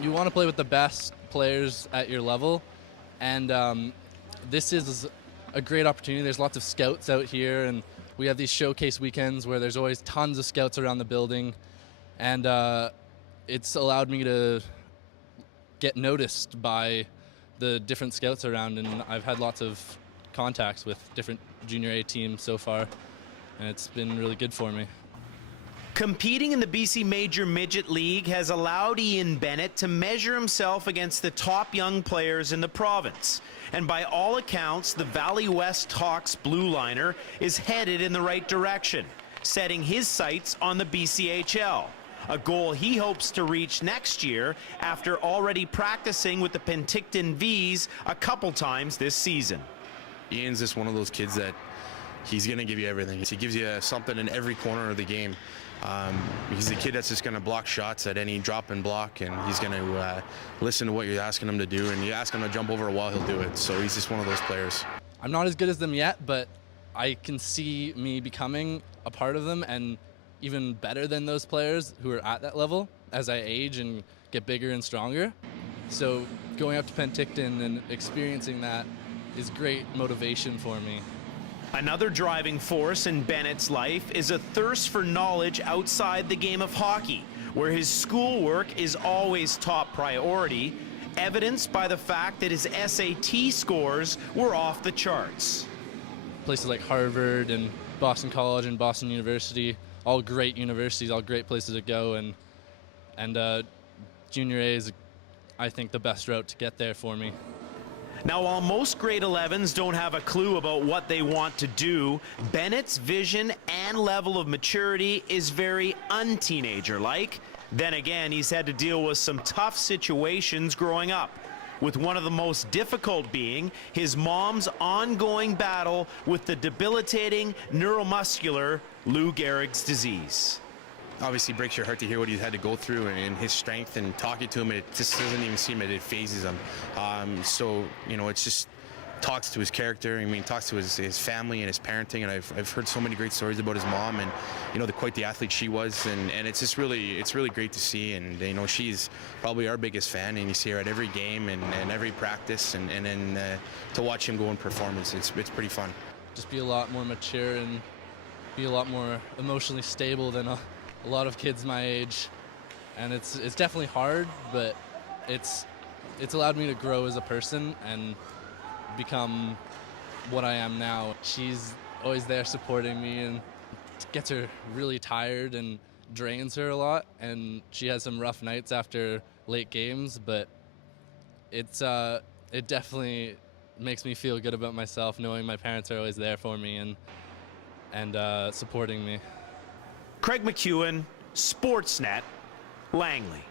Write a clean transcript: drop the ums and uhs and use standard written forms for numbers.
you want to play with the best players at your level, and this is a great opportunity. There's lots of scouts out here, and we have these showcase weekends where there's always tons of scouts around the building, and it's allowed me to get noticed by the different scouts around, and I've had lots of contacts with different junior A teams so far, and it's been really good for me. Competing in the BC Major Midget League has allowed Ian Bennett to measure himself against the top young players in the province. And by all accounts, the Valley West Hawks blue liner is headed in the right direction, setting his sights on the BCHL, a goal he hopes to reach next year after already practicing with the Penticton Vs a couple times this season. Ian's just one of those kids that he's going to give you everything. He gives you something in every corner of the game. He's the kid that's just going to block shots at any drop and block, and he's going to listen to what you're asking him to do, and you ask him to jump over a wall, he'll do it. So he's just one of those players. I'm not as good as them yet, but I can see me becoming a part of them and even better than those players who are at that level as I age and get bigger and stronger. So going up to Penticton and experiencing that is great motivation for me. Another driving force in Bennett's life is a thirst for knowledge outside the game of hockey, where his schoolwork is always top priority, evidenced by the fact that his SAT scores were off the charts. Places like Harvard and Boston College and Boston University, all great universities, all great places to go, and junior A is, I think, the best route to get there for me. Now, while most grade 11s don't have a clue about what they want to do, Bennett's vision and level of maturity is very un-teenager-like. Then again, he's had to deal with some tough situations growing up, with one of the most difficult being his mom's ongoing battle with the debilitating neuromuscular Lou Gehrig's disease. Obviously, it breaks your heart to hear what he's had to go through and his strength, and talking to him, it just doesn't even seem that it phases him. So, you know, it's just talks to his character. I mean, talks to his family and his parenting, and I've heard so many great stories about his mom, and you know, quite the athlete she was, and it's just really great to see. And you know, she's probably our biggest fan, and you see her at every game and every practice, and then to watch him go in performance, it's pretty fun. Just be a lot more mature and be a lot more emotionally stable than a lot of kids my age, and it's definitely hard, but it's allowed me to grow as a person and become what I am now. She's always there supporting me, and it gets her really tired and drains her a lot, and she has some rough nights after late games, but it definitely makes me feel good about myself knowing my parents are always there for me and supporting me. Craig McEwen, Sportsnet, Langley.